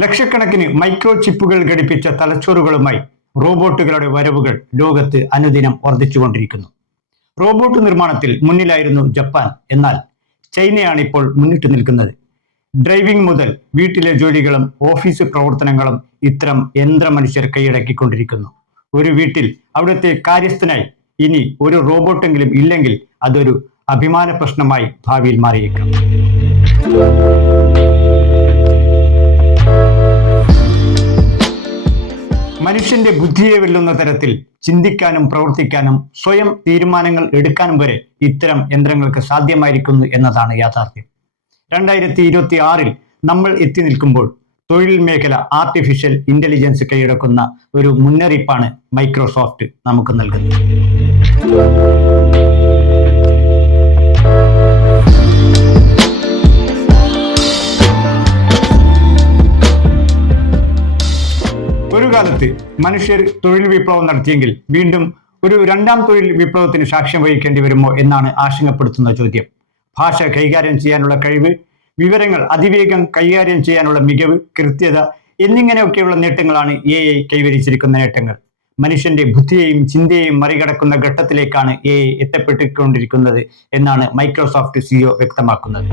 ലക്ഷക്കണക്കിന് മൈക്രോ ചിപ്പുകൾ ഘടിപ്പിച്ച തലച്ചോറുകളുമായി റോബോട്ടുകളുടെ വരവുകൾ ലോകത്ത് അനുദിനം വർദ്ധിച്ചുകൊണ്ടിരിക്കുന്നു. റോബോട്ട് നിർമ്മാണത്തിൽ മുന്നിലായിരുന്നു ജപ്പാൻ. എന്നാൽ ചൈനയാണ് ഇപ്പോൾ മുന്നിട്ട് നിൽക്കുന്നത്. ഡ്രൈവിംഗ് മുതൽ വീട്ടിലെ ജോലികളും ഓഫീസ് പ്രവർത്തനങ്ങളും ഇത്തരം യന്ത്രമനുഷ്യർ കൈയടക്കിക്കൊണ്ടിരിക്കുന്നു. ഒരു വീട്ടിൽ അവിടുത്തെ കാര്യസ്ഥനായി ഇനി ഒരു റോബോട്ടെങ്കിലും ഇല്ലെങ്കിൽ അതൊരു അഭിമാന പ്രശ്നമായി ഭാവിയിൽ മാറിയേക്കാം. മനുഷ്യന്റെ ബുദ്ധിയെ വെല്ലുന്ന തരത്തിൽ ചിന്തിക്കാനും പ്രവർത്തിക്കാനും സ്വയം തീരുമാനങ്ങൾ എടുക്കാനും വരെ ഇത്തരം യന്ത്രങ്ങൾക്ക് സാധ്യമായിരിക്കുന്നു എന്നതാണ് യാഥാർത്ഥ്യം. രണ്ടായിരത്തി ഇരുപത്തി ആറിൽ നമ്മൾ എത്തി നിൽക്കുമ്പോൾ തൊഴിൽ മേഖല ആർട്ടിഫിഷ്യൽ ഇന്റലിജൻസ് കൈയടക്കുന്ന ഒരു മുന്നറിയിപ്പാണ് മൈക്രോസോഫ്റ്റ് നമുക്ക് നൽകുന്നത്. ഒരു മനുഷ്യർ തൊഴിൽ വിപ്ലവം നടത്തിയെങ്കിൽ വീണ്ടും ഒരു രണ്ടാം തൊഴിൽ വിപ്ലവത്തിന് സാക്ഷ്യം വഹിക്കേണ്ടി വരുമോ എന്നാണ് ആശങ്കപ്പെടുത്തുന്ന ചോദ്യം. ഭാഷ കൈകാര്യം ചെയ്യാനുള്ള കഴിവ് വിവരങ്ങൾ അതിവേഗം കൈകാര്യം ചെയ്യാനുള്ള മികവ് കൃത്യത എന്നിങ്ങനെയൊക്കെയുള്ള നേട്ടങ്ങളാണ് എ ഐ കൈവരിച്ചിരിക്കുന്ന നേട്ടങ്ങൾ. മനുഷ്യന്റെ ബുദ്ധിയെയും ചിന്തയെയും മറികടക്കുന്ന ഘട്ടത്തിലേക്കാണ് എ ഐ എത്തപ്പെട്ടുകൊണ്ടിരിക്കുന്നത് എന്നാണ് മൈക്രോസോഫ്റ്റ് സിഇഒ വ്യക്തമാക്കുന്നത്.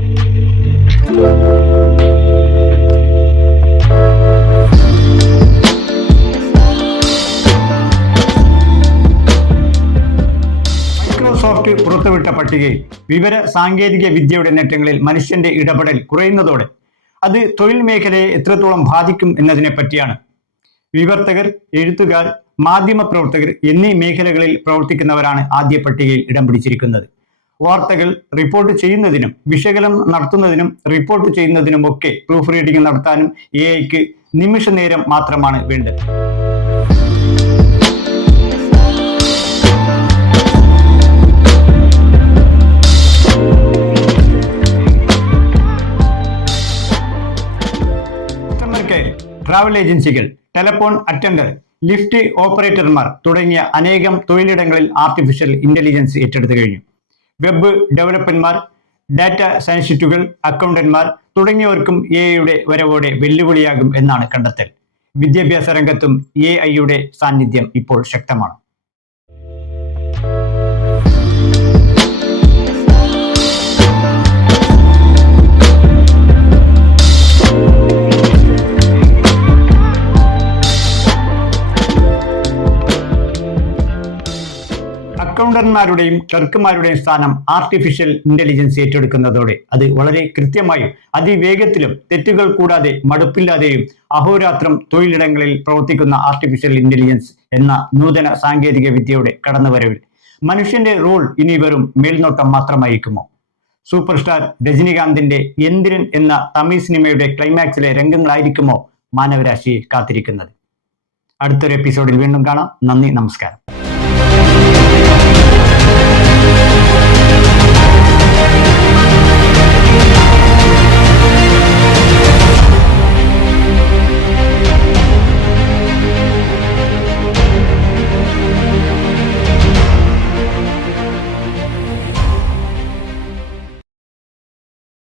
മൈക്രോസോഫ്റ്റ് പുറത്തുവിട്ട പട്ടികയിൽ വിവര സാങ്കേതിക വിദ്യയുടെ നേട്ടങ്ങളിൽ മനുഷ്യന്റെ ഇടപെടൽ കുറയുന്നതോടെ അത് തൊഴിൽ മേഖലയെ എത്രത്തോളം ബാധിക്കും എന്നതിനെ പറ്റിയാണ്. വിവർത്തകർ എഴുത്തുകാർ മാധ്യമ പ്രവർത്തകർ എന്നീ മേഖലകളിൽ പ്രവർത്തിക്കുന്നവരാണ് ആദ്യ പട്ടികയിൽ ഇടം പിടിച്ചിരിക്കുന്നത്. വാർത്തകൾ റിപ്പോർട്ട് ചെയ്യുന്നതിനും വിശകലനം നടത്തുന്നതിനും റിപ്പോർട്ട് ചെയ്യുന്നതിനുമൊക്കെ പ്രൂഫ് റീഡിംഗ് നടത്താനും എ ഐക്ക് നിമിഷ നേരം മാത്രമാണ് വേണ്ടത്. കെയർ ട്രാവൽ ഏജൻസികൾ ടെലഫോൺ അറ്റൻഡർ ലിഫ്റ്റ് ഓപ്പറേറ്റർമാർ തുടങ്ങിയ അനേകം തൊഴിലിടങ്ങളിൽ ആർട്ടിഫിഷ്യൽ ഇന്റലിജൻസ് ഏറ്റെടുത്തു കഴിഞ്ഞു. വെബ് ഡെവലപ്പർമാർ ഡാറ്റ സയൻസിസ്റ്റുകൾ അക്കൗണ്ടന്മാർ തുടങ്ങിയവർക്കും എ ഐയുടെ വരവോടെ വെല്ലുവിളിയാകും എന്നാണ് കണ്ടെത്തൽ. വിദ്യാഭ്യാസ രംഗത്തും എ ഐയുടെ സാന്നിധ്യം ഇപ്പോൾ ശക്തമാണ്. അക്കൗണ്ടന്മാരുടെയും ക്ലർക്കുമാരുടെയും സ്ഥാനം ആർട്ടിഫിഷ്യൽ ഇന്റലിജൻസ് ഏറ്റെടുക്കുന്നതോടെ. അത് വളരെ കൃത്യമായും അതിവേഗത്തിലും തെറ്റുകൾ കൂടാതെ മടുപ്പില്ലാതെയും അഹോരാത്രം തൊഴിലിടങ്ങളിൽ പ്രവർത്തിക്കുന്ന ആർട്ടിഫിഷ്യൽ ഇന്റലിജൻസ് എന്ന നൂതന സാങ്കേതിക വിദ്യയുടെ കടന്നുവരവിൽ. മനുഷ്യന്റെ റോൾ ഇനി വെറും മേൽനോട്ടം മാത്രമായിരിക്കുമോ? സൂപ്പർ സ്റ്റാർ രജനികാന്തിന്റെ എന്തിരൻ എന്ന തമിഴ് സിനിമയുടെ ക്ലൈമാക്സിലെ രംഗങ്ങളായിരിക്കുമോ മാനവരാശിയെ കാത്തിരിക്കുന്നത്? അടുത്തൊരു എപ്പിസോഡിൽ വീണ്ടും കാണാം. നന്ദി നമസ്കാരം.